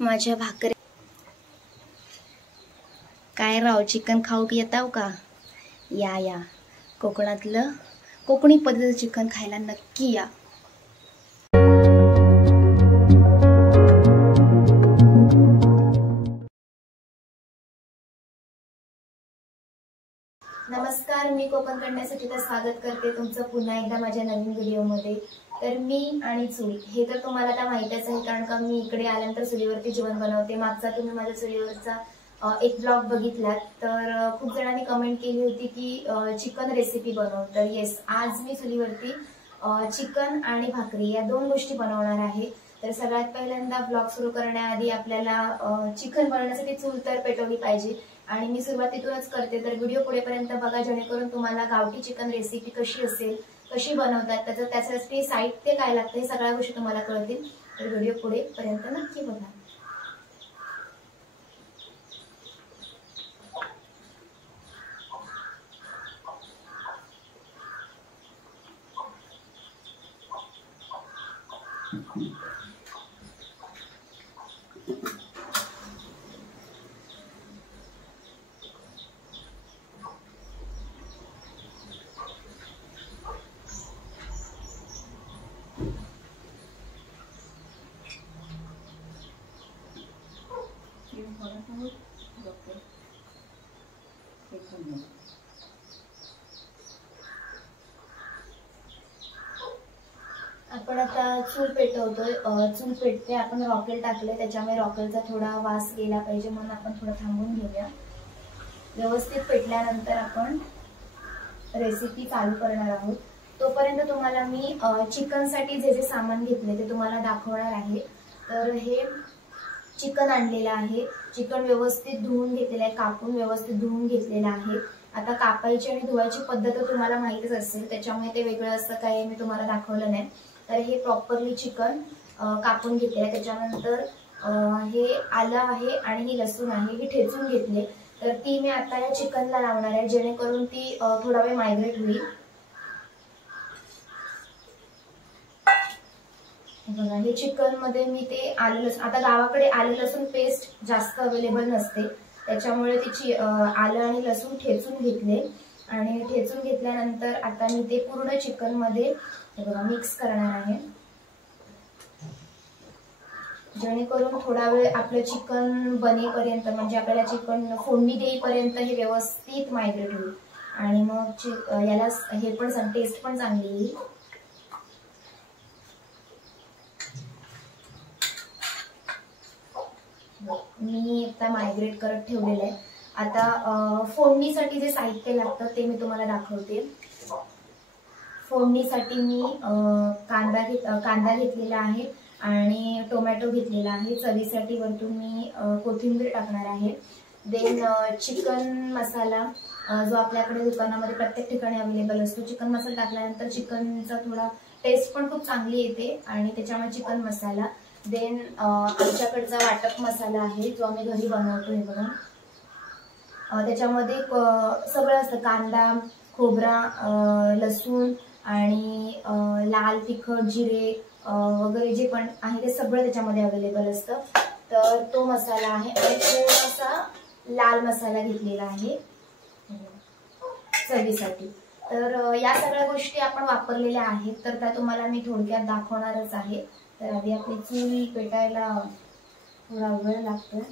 माझ्या भाकरी काय राव, चिकन खाऊ येताव का? या या, कोकणातलं कोकणी पद्धतीचं चिकन खायला नक्की या. नमस्कार, मी कोकण कन्यासाठी स्वागत करते तुमचं पुन्हा एकदा माझ्या नवीन व्हिडिओमध्ये. तर मी आणि चूल हे तर तुम्हाला आता माहितीच आहे, कारण का मी इकडे आल्यानंतर चुलीवरती जेवण बनवते. मागचा तुम्ही माझ्या चुलीवरचा एक ब्लॉग बघितलात तर खूप जणांनी कमेंट केली होती की चिकन रेसिपी बनव. तर येस, आज मी चुलीवरती चिकन आणि भाकरी या दोन गोष्टी बनवणार आहे. तर सगळ्यात पहिल्यांदा ब्लॉग सुरू करण्याआधी आपल्याला चिकन बनवण्यासाठी चूल तर पेटवली पाहिजे आणि मी सुरुवातीतूनच करते. तर व्हिडिओ पुढेपर्यंत बघा, जेणेकरून तुम्हाला गावठी चिकन रेसिपी कशी असेल, कशी बनवतात, त्याच्यासाठी साहित्य काय लागतं हे सगळ्या गोष्टी तुम्हाला कळतील. तर व्हिडिओ पुढेपर्यंत नक्की बघा. आपण आता चूल पेटवतोय. चूल पेटते, आपण रॉकेल टाकले, त्याच्यामुळे रॉकेलचा थोडा वास गेला पाहिजे म्हणून आपण थोडं थांबून घेऊया. व्यवस्थित पेटल्यानंतर आपण रेसिपी चालू करणार आहोत. तोपर्यंत तुम्हाला मी चिकनसाठी जे जे सामान घेतले ते तुम्हाला दाखवणार आहे. तर हे चिकन आणलेलं आहे. चिकन व्यवस्थित धुवून घेतलेलं आहे, कापून व्यवस्थित धुवून घेतलेलं आहे. आता कापायची आणि धुवायची पद्धत तुम्हाला माहितीच असेल, त्याच्यामुळे ते वेगळं असं काही मी तुम्हाला दाखवलं नाही. तर हे प्रॉपरली चिकन कापून घेतले. त्याच्यानंतर हे आलं आहे आणि ही लसूण आहे, ही ठेचून घेतले. तर ती मी आता या चिकनला लावणार आहे, जेणेकरून ती थोडा वेळ मायग्रेट होईल. बघा, हे चिकन मध्ये मी ते आलं लसूण, आता गावाकडे आलं लसूण पेस्ट जास्त अवेलेबल नसते, त्याच्यामुळे ती आलं आणि लसूण ठेचून घेतले. आणि ठेचून घेतल्यानंतर आता मी ते पूर्ण चिकन मध्ये बघा मिक्स करणार आहे, जेणेकरून थोडा वेळ आपलं चिकन बनेपर्यंत, म्हणजे आपल्याला चिकन फोडणी देईपर्यंत हे व्यवस्थित मायग्रेट होईल आणि मग याला हे पण टेस्ट पण चांगली येईल. मी आता मायग्रेट करत ठेवलेलं आहे. आता फोडणीसाठी जे साहित्य लागतं ते मी तुम्हाला दाखवते. फोडणीसाठी मी कांदा घेतलेला आहे आणि टोमॅटो घेतलेला आहे. चवीसाठी वरतून मी कोथिंबीर टाकणार आहे. देन चिकन मसाला जो आपल्याकडे दुकानामध्ये प्रत्येक ठिकाणी अवेलेबल असतो. चिकन मसाला टाकल्यानंतर चिकनचा थोडा टेस्ट पण खूप चांगली येते आणि त्याच्यामुळे चिकन मसाला. देन आमच्याकडचा वाटप मसाला आहे जो आम्ही घरी बनवतो. हे बघा, त्याच्यामध्ये सगळं असतं, कांदा, खोबरा, लसूण आणि लाल तिखट, जिरे वगैरे जे पण आहे ते सगळं त्याच्यामध्ये अवेलेबल असतं. तर तो मसाला आहे आणि थोडासा लाल मसाला घेतलेला आहे चवीसाठी. तर या सगळ्या गोष्टी आपण वापरलेल्या आहेत, तर त्या तुम्हाला मी थोडक्यात दाखवणारच आहे. तर आधी आपली चूल पेटायला थोडा वेळ लागतो.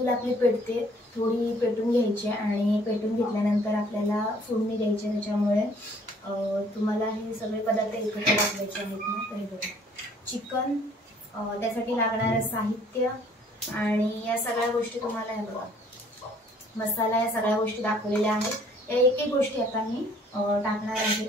चूल आपली पेटते, थोडी पेटून घ्यायची आणि पेटून घेतल्यानंतर आपल्याला फोडणी द्यायची. त्याच्यामुळे तुम्हाला हे सगळे पदार्थ एकत्र टाकायचे आहेत ना. तर हे बघा चिकन, त्यासाठी लागणारं साहित्य आणि या सगळ्या गोष्टी तुम्हाला हे बघा मसाला, या सगळ्या गोष्टी दाखवलेल्या आहेत. या एक एक गोष्टी आता मी टाकणार आहे.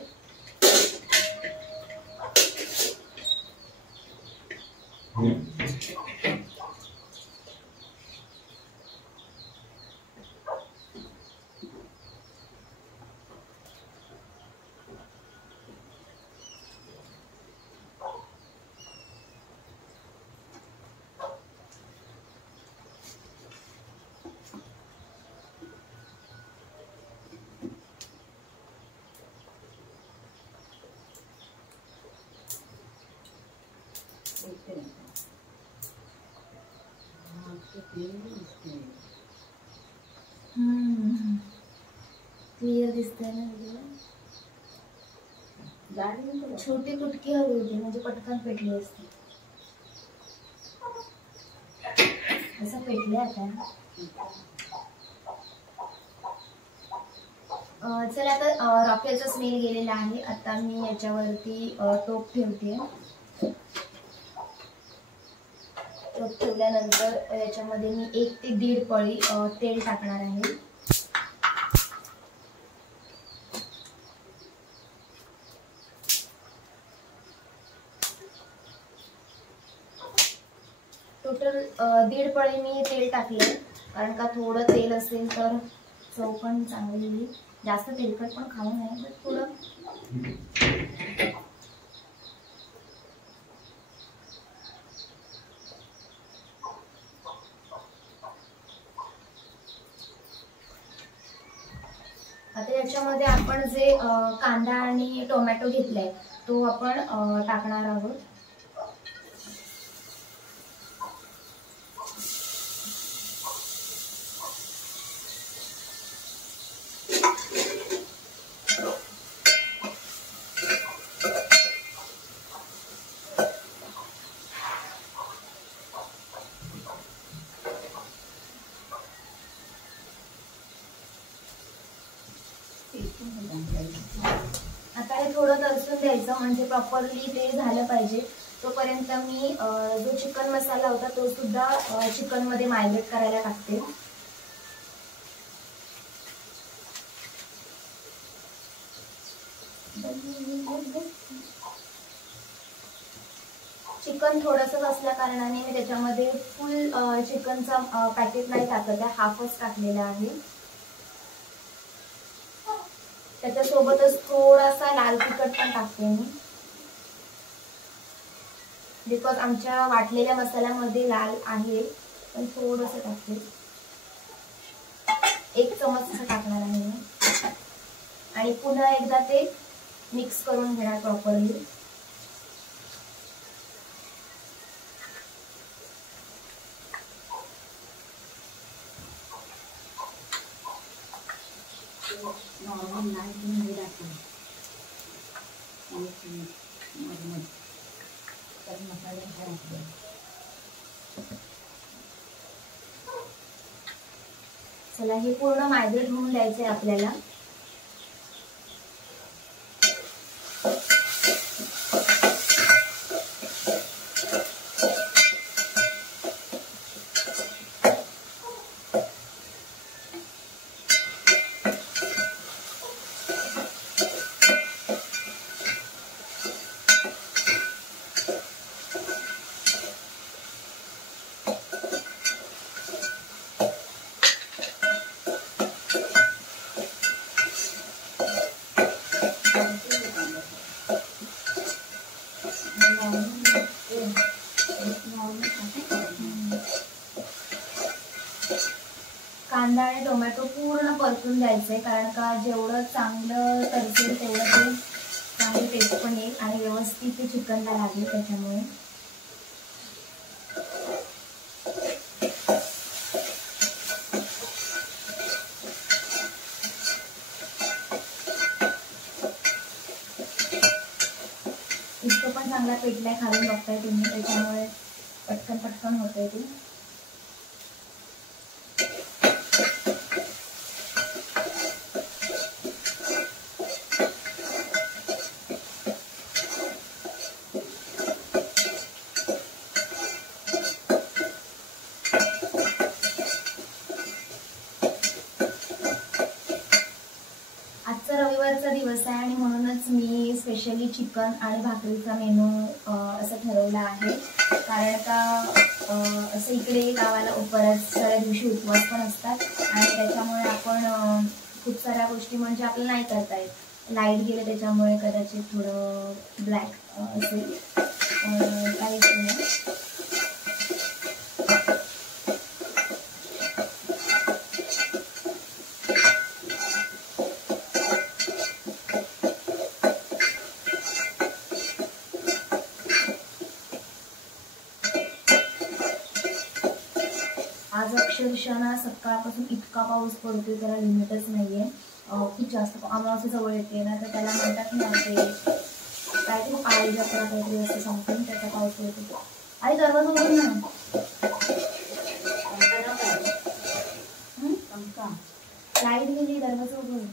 क्लिअर दिसतंय ना व्हिडिओ. छोटी कुटकी हवी होती म्हणजे पटकन पेटली असती. असं पेटले आता. चला आता रॉकेलचा स्मेल गेलेला आहे. आता मी याच्यावरती टोप ठेवते. टोप ठेवल्यानंतर याच्यामध्ये मी 1 ते 1.5 पळी तेल टाकणार आहे. टोटल 1.5 पळी मी तेल टाकले, कारण का थोडं तेल असेल तर चव पण चांगली येईल. जास्त तेलकट पण खाऊ नये, बट थोडं. आता याच्यामध्ये आपण जे कांदा आणि टोमॅटो घेतलाय तो आपण टाकणार आहोत. आता हे थोडं तरसून द्यायचं, म्हणजे प्रॉपरली ते झालं पाहिजे. तोपर्यंत मी जो चिकन मसाला होता तो सुद्धा चिकन मध्ये मायग्रेट करायला टाकते. चिकन थोडंसं असल्या कारणाने मी त्याच्यामध्ये फुल चिकनचा पॅकेट नाही टाकत आहे, हाफच टाकलेला आहे. त्याच्यासोबतच थोडासा लाल तिखट पण टाकते मी, बिकॉज आमच्या वाटलेल्या मसाल्यामध्ये लाल आहे, पण थोडंसं टाकते. 1 चमच असं टाकणार आहे मी. आणि पुन्हा एकदा ते मिक्स करून घेणार प्रॉपरली. चला हे पूर्ण मायग्रेट होऊन द्यायचंय आपल्याला. कांदा आणि टोमॅटो पूर्ण परतून द्यायचे, कारण का जेवढं चांगलं तरसेल तेवढं ते चांगली टेस्ट पण येईल आणि व्यवस्थित ते चिकनला लागेल. त्याच्यामुळे इतकं पण चांगला पेटलाय, खालून बघताय तुम्ही, त्याच्यामुळे पटकन पटकन होतंय ते. शुक्रवारचा दिवस आहे आणि म्हणूनच मी स्पेशली चिकन आणि भाकरीचा मेनू असं ठरवला आहे. कारण का असं इकडे गावाला बऱ्याच साऱ्या दिवशी उपवास पण असतात आणि त्याच्यामुळे आपण खूप साऱ्या गोष्टी म्हणजे आपल्याला नाही करता येत. लाईट गेले त्याच्यामुळे कदाचित थोडं ब्लॅक असेल, काहीच नाही. आज अक्षरशः सकाळपासून इतका पाऊस पडतोय, त्याला लिमिटच नाहीये. खूप जास्त अमावास्या जवळ येते ना, तर त्याला म्हणतात ना ते काहीतरी पाळी जत्रा काहीतरी असं सांगतो, त्याचा पाऊस पडतो. आणि दरवाजा उघडून ना, लाईट गेली, दरवाजा उघडून.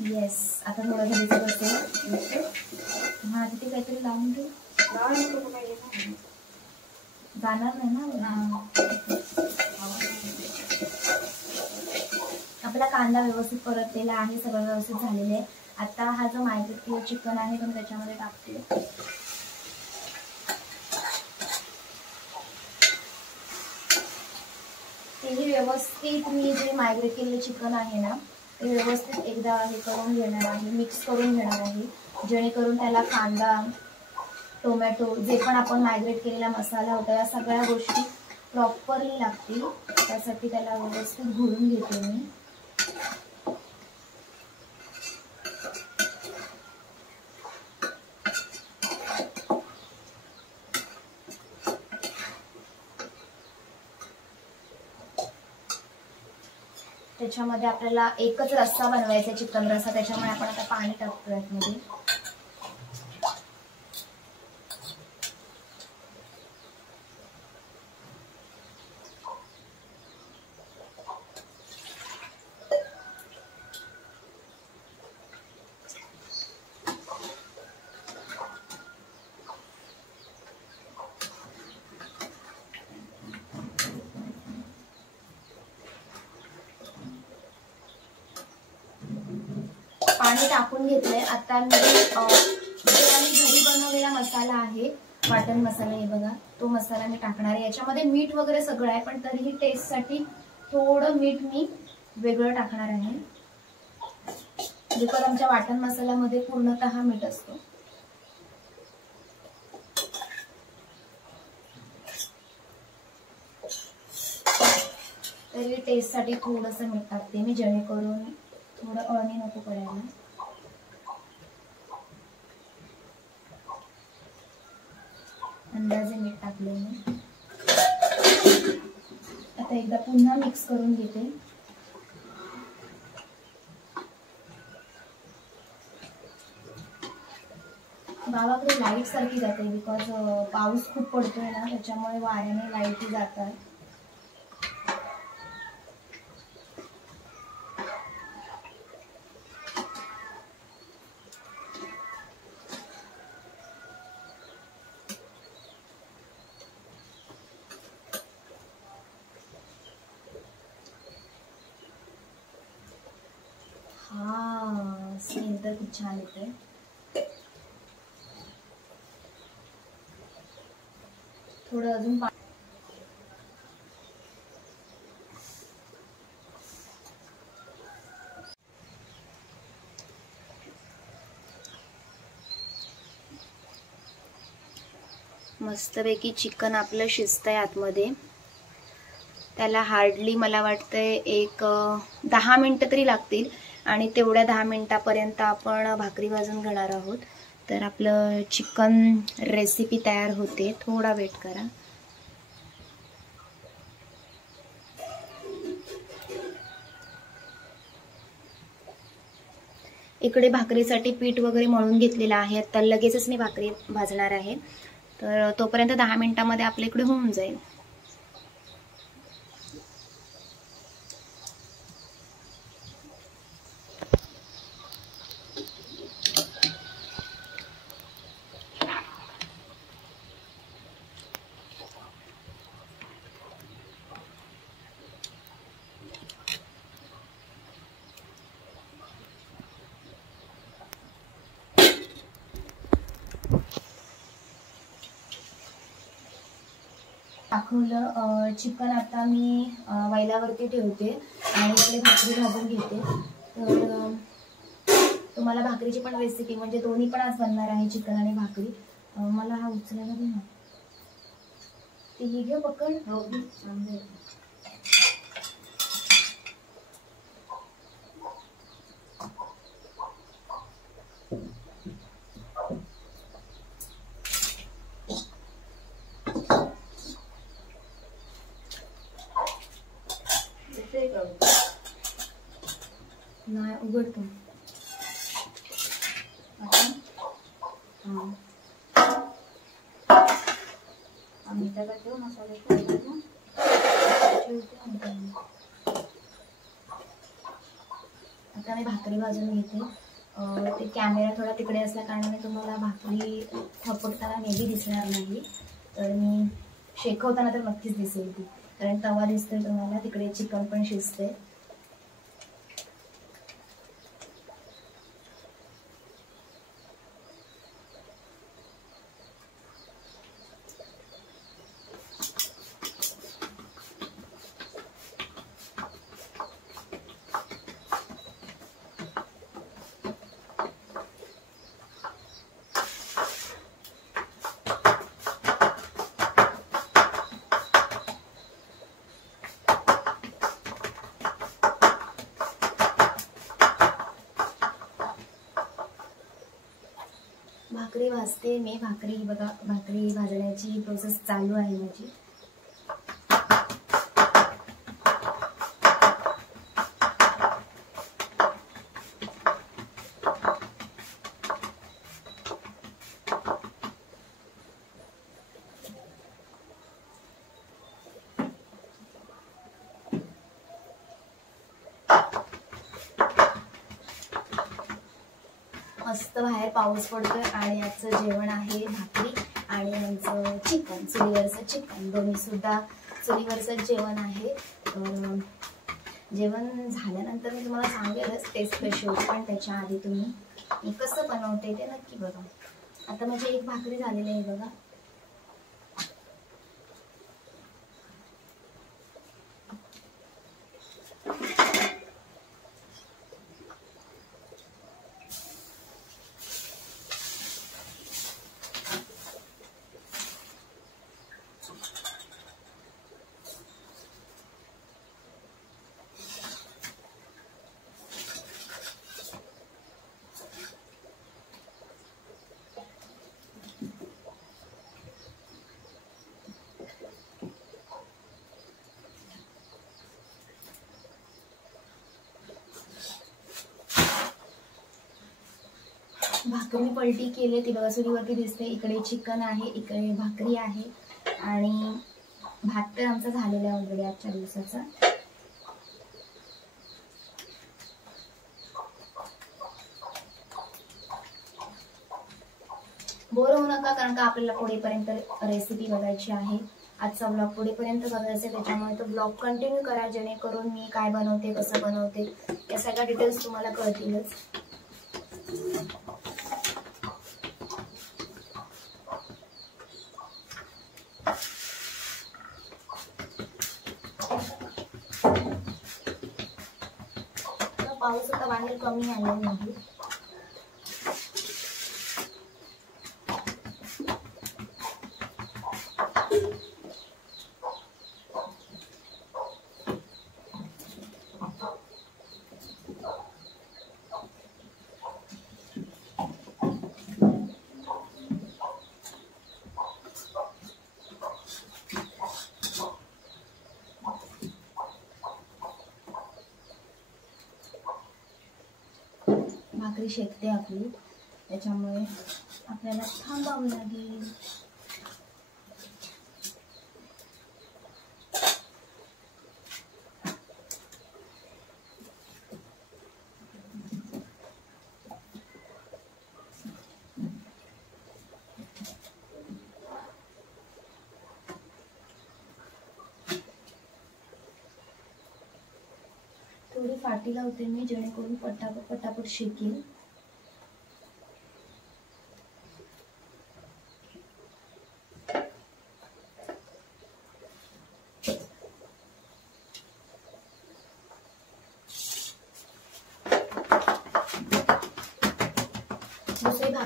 येस, आता थोडं घरीच बसते. हा तिथे काहीतरी लावून ठेव, जाणार नाही ना. आपला कांदा व्यवस्थित परतलेला आहे, सगळं व्यवस्थित झालेलं आहे. आता हा जो मायक्रोवेव्ह चिकन आहे तो मी त्याच्यामध्ये टाकते. ते व्यवस्थित मी जे मायग्रेट केलेलं चिकन आहे ना ते व्यवस्थित एकदा हे करून घेणार आहे, मिक्स करून घेणार आहे, जेणेकरून त्याला कांदा, टोमॅटो, जे पण आपण मायग्रेट केलेला मसाला होता या सगळ्या गोष्टी प्रॉपरली लागतील. त्यासाठी त्याला व्यवस्थित घोळून घेते मी. त्याच्यामध्ये आपल्याला एकच रस्सा बनवायचा, चिकन रस्सा, त्याच्यामुळे आपण आता पाणी टाकतो यामध्ये. पाणी टाकून घेतलंय. आता मी घरी बनवलेला मसाला आहे, वाटण मसाला, हे बघा तो मसाला मी टाकणार आहे. याच्यामध्ये मीठ वगैरे सगळं आहे, पण तरीही टेस्टसाठी थोडं मीठ मी वेगळं टाकणार आहे, बिकॉज आमच्या वाटण मसाल्यामध्ये पूर्णतः मीठ असतो. तरी टेस्टसाठी थोडंसं मीठ टाकते मी, जेणेकरून थोडं अळणी नको पडायला. अंदाजे मीठ टाकले मी. आता एकदा पुन्हा मिक्स करून घेते. गावाकडे लाईट सारखी जाते, बिकॉज पाऊस खूप पडतोय ना, त्याच्यामुळे वाऱ्याने लाईट जातात. हा स्मेल तर खूप छान येते. थोडं अजून मस्तपैकी चिकन आपलं शिजतंय आतमध्ये. त्याला हार्डली मला वाटतंय एक 10 मिनिटं तरी लागतील आणि तेवढ्या 10 मिनिटापर्यंत आपण भाकरी भाजून घेणार आहोत. तर आपलं चिकन रेसिपी तयार होते, थोडा वेट करा. इकडे भाकरीसाठी पीठ वगैरे मळून घेतलेलं आहे. आता लगेचच मी भाकरी भाजणार आहे, तर तोपर्यंत 10 मिनिटांमध्ये आपल्या इकडे होऊन जाईल. दाखवलं चिकन आता मी वैलावरती ठेवते आणि इकडे भाकरी भाजून घेते. तर तुम्हाला भाकरीची पण रेसिपी म्हणजे दोन्ही पण आज बनणार आहे, चिकन आणि भाकरी. मला हा उचलायला दे ना, ते ही घे पकड. नाही उघडतो आता मी भाकरी भाजून घेते. ते कॅमेरा थोडा तिकडे असल्या कारणाने तुम्हाला भाकरी थपडताना मेबी दिसणार नाही, तर मी शेकवताना तर नक्कीच दिसेल ती, कारण तवा दिसतोय तुम्हाला, तिकडे चिकन पण शिजते. भाकरी भाजते मी. भाकरी बघा, भाकरी भाजण्याची प्रोसेस चालू आहे माझी. मस्त बाहेर पाऊस पडतोय आणि आजचं जेवण आहे भाकरी आणि आमचं चिकन, चुलीवरचं चिकन. दोन्ही सुद्धा चुलीवरचं जेवण आहे. तर जेवण झाल्यानंतर मी तुम्हाला सांगेलच टेस्ट कशी होती, पण त्याच्या आधी तुम्ही मी कसं बनवते ते नक्की बघा. आता माझी एक भाकरी झालेली आहे बघा. भाकरी पलटी केली ती बघा, चुलीवरती दिसते. इकडे चिकन आहे, इकडे भाकरी आहे आणि भात तर आमचा झालेला आहे ऑलरेडी आजच्या दिवसाचा. बोर होऊ नका, कारण का आपल्याला पुढेपर्यंत रेसिपी बघायची आहे. आजचा ब्लॉग पुढेपर्यंत बघायचा, त्याच्यामुळे तो ब्लॉग कंटिन्यू करा, जेणेकरून मी काय बनवते, कसं बनवते या सगळ्या डिटेल्स तुम्हाला कळतीलच. पाऊस आता बाहेर कमी आला नाही. भाकरी शेकते आपली, त्याच्यामुळे आपल्याला थांबावं लागेल. थोडी फाटी लावते मी, जेणेकरून पटापट शेकेल.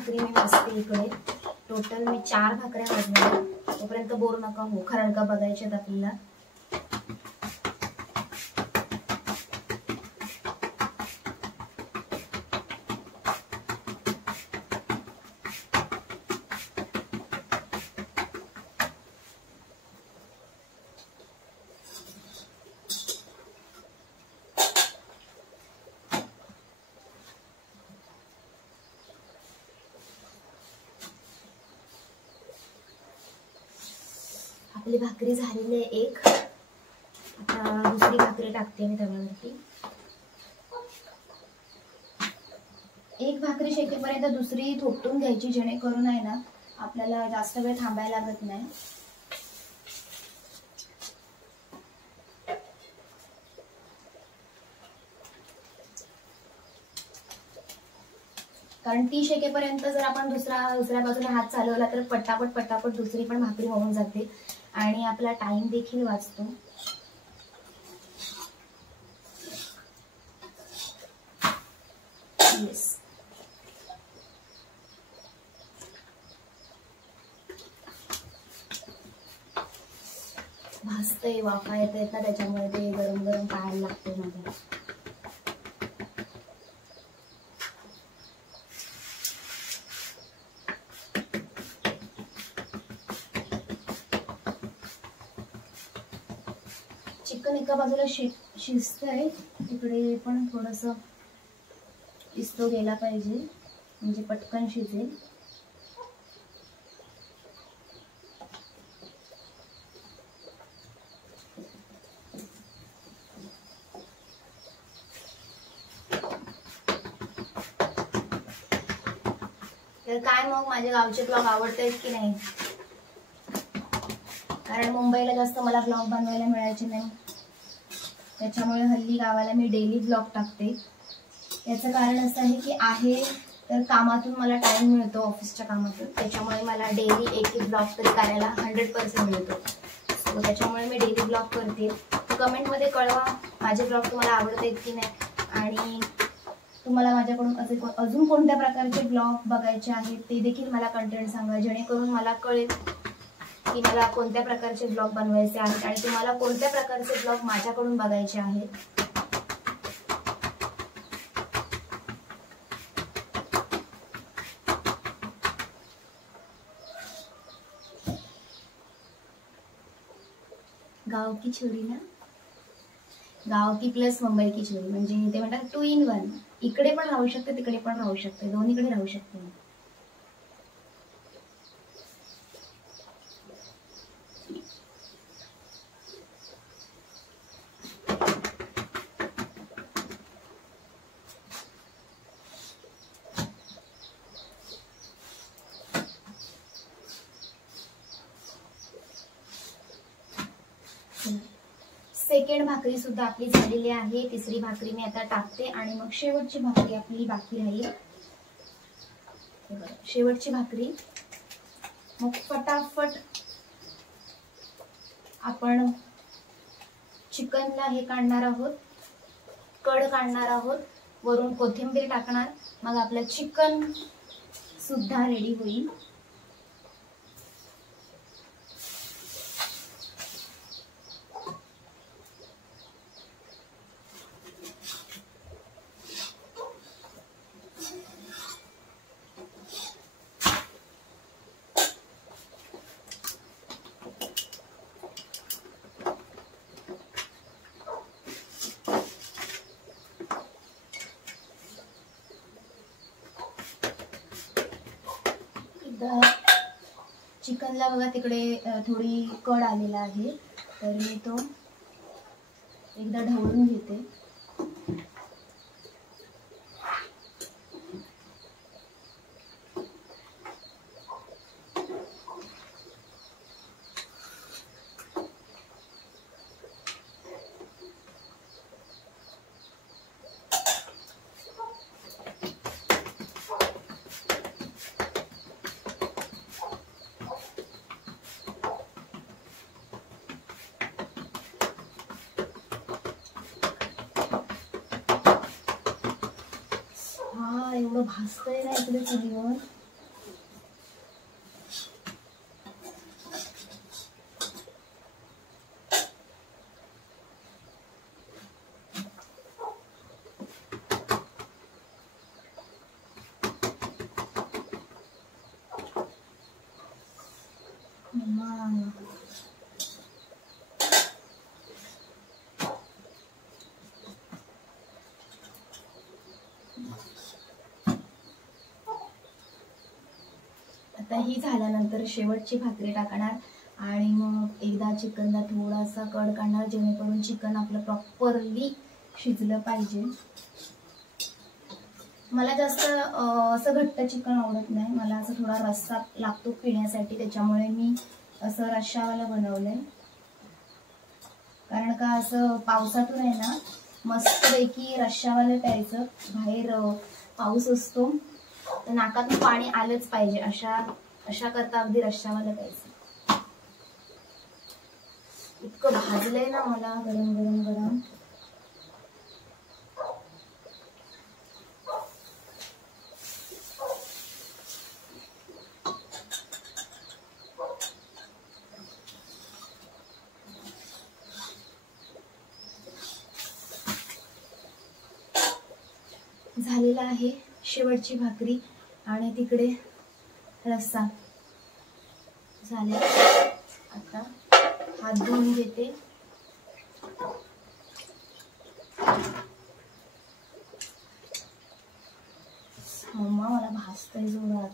भाकरी मी भाजते इकडे. टोटल मी 4 भाकऱ्या भाजणार. तोपर्यंत बोर नका हो, कारण का बघायचे आहेत आपल्याला. आपली भाकरी झालेली आहे एक. आता दुसरी भाकरी टाकते मी तव्यावरती. एक भाकरी शेकेपर्यंत दुसरी थोपटून घ्यायची, जेणेकरून आहे ना आपल्याला जास्त वेळ थांबायला लागत नाही. कारण ती शेकेपर्यंत जर आपण दुसऱ्या बाजूने हात चालवला तर पटापट दुसरी पण भाकरी होऊन जाते आणि आपला टाइम देखील वाचतो. येस, भाजतंय, वाफा येत आहेत ना, त्याच्यामुळे ते गरम गरम पाहायला लागते मला. चिकन एका बाजूला शिजतंय, तिकडे पण थोडस इस्तो गेला पाहिजे, म्हणजे पटकन शिजेल. तर काय मग माझे गावचे ब्लॉग आवडतायत की नाही? कारण मुंबईला जास्त मला ब्लॉग बनवायला मिळायचे नाही, त्याच्यामुळे हल्ली गावाला मी डेली ब्लॉग टाकते. याचं कारण असं आहे की तर कामातून मला टाइम मिळतो, ऑफिसच्या कामातून, त्याच्यामुळे मला डेली एक ब्लॉग तरी करायला 100% मिळतो. सो त्याच्यामुळे मी डेली ब्लॉग करते. कमेंटमध्ये कळवा माझे ब्लॉग तुम्हाला आवडतात की नाही, आणि तुम्हाला माझ्याकडून अजून कोणत्या प्रकारचे ब्लॉग बघायचे आहेत ते देखील मला कंटेंट सांगा, जेणेकरून मला कळेल की मला कोणत्या प्रकारचे ब्लॉग बनवायचे आहेत आणि तुम्हाला कोणत्या प्रकारचे ब्लॉग माझ्याकडून बघायचे आहेत. गाव की छोरी ना, गाव की प्लस मुंबई की छोरी, म्हणजे ते म्हणतात 2 in 1. इकडे पण राहू शकते, तिकडे पण राहू शकते, दोन्हीकडे राहू शकते. सेकंड भाकरी सुद्धा आपली झालेली आहे. तिसरी भाकरी मी आता टाकते आणि मग शेवटची भाकरी आपली बाकी राहील. शेवटची भाकरी मग फटाफट आपण चिकनला हे काढणार आहोत, कड काढणार आहोत, वरून कोथिंबीर टाकणार, मग आपलं चिकन सुद्धा रेडी होईल. चिकनला बघा तिकडे थोडी कड आलेला आहे, तर मी तो एकदा ढवळून घेते. एवढं भाजतंय ना इकडे चुलीवर, आता ही झाल्यानंतर शेवटची भाकरी टाकणार आणि मग एकदा चिकनला थोडासा कड काढणार, जेणेकरून चिकन आपलं प्रॉपरली शिजलं पाहिजे. मला जास्त असं घट्ट चिकन आवडत नाही, मला असं थोडा रस्सा लागतो पिण्यासाठी, त्याच्यामुळे मी असं रश्शावाला बनवलंय. कारण का असं पावसातून आहे ना मस्तपैकी रश्शावाला प्यायचं. बाहेर पाऊस असतो तर नाकातून पाणी आलंच पाहिजे, अशा करता अगदी रश्शावाला प्यायचं. इतकं भाजलंय ना मला गरम गरम गरम. झालेला आहे शेवटची भाकरी आणि तिकडे रस्सा झाले. आता हात धुवून घेते. मम्मा मला भाजतंय जोरात.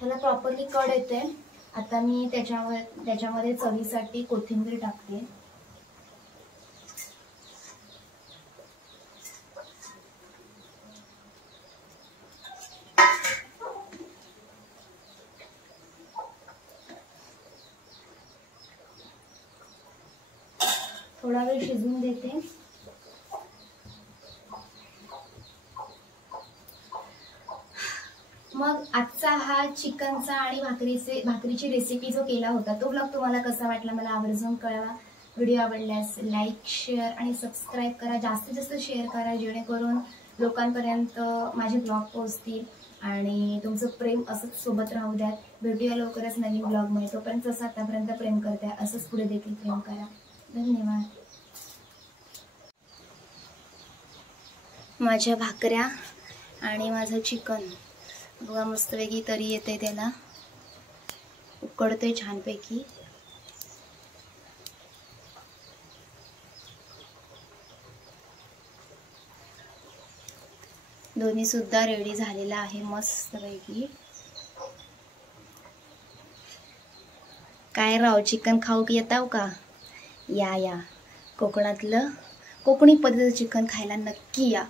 त्याला प्रॉपरली कड येते. आता मी त्याच्यामध्ये चवीसाठी कोथिंबीर टाकते. थोडा वेळ शिजवून देते. मग आजचा हा चिकनचा आणि भाकरीची रेसिपी जो केला होता तो ब्लॉग तुम्हाला कसा वाटला मला आवर्जून कळवा. व्हिडिओ आवडल्यास लाईक, शेअर आणि सबस्क्राईब करा. जास्तीत जास्त शेअर करा, जेणेकरून लोकांपर्यंत माझे ब्लॉग पोहोचतील आणि तुमचं प्रेम असंच सोबत राहू द्या. भेटूया लवकरच नवीन ब्लॉगमध्ये. तोपर्यंत जसं आतापर्यंत प्रेम करताय असंच पुढे देखील प्रेम करा. धन्यवाद. माझ्या भाकऱ्या आणि माझं चिकन बघा मस्तपैकी तरी येते, त्याला उकडते छानपैकी. दोन्ही सुद्धा रेडी झालेला आहे मस्तपैकी. काय राव, चिकन खाऊ की येताव का? या कोकणातलं कोकणी पद्धतीचं चिकन खायला नक्की या.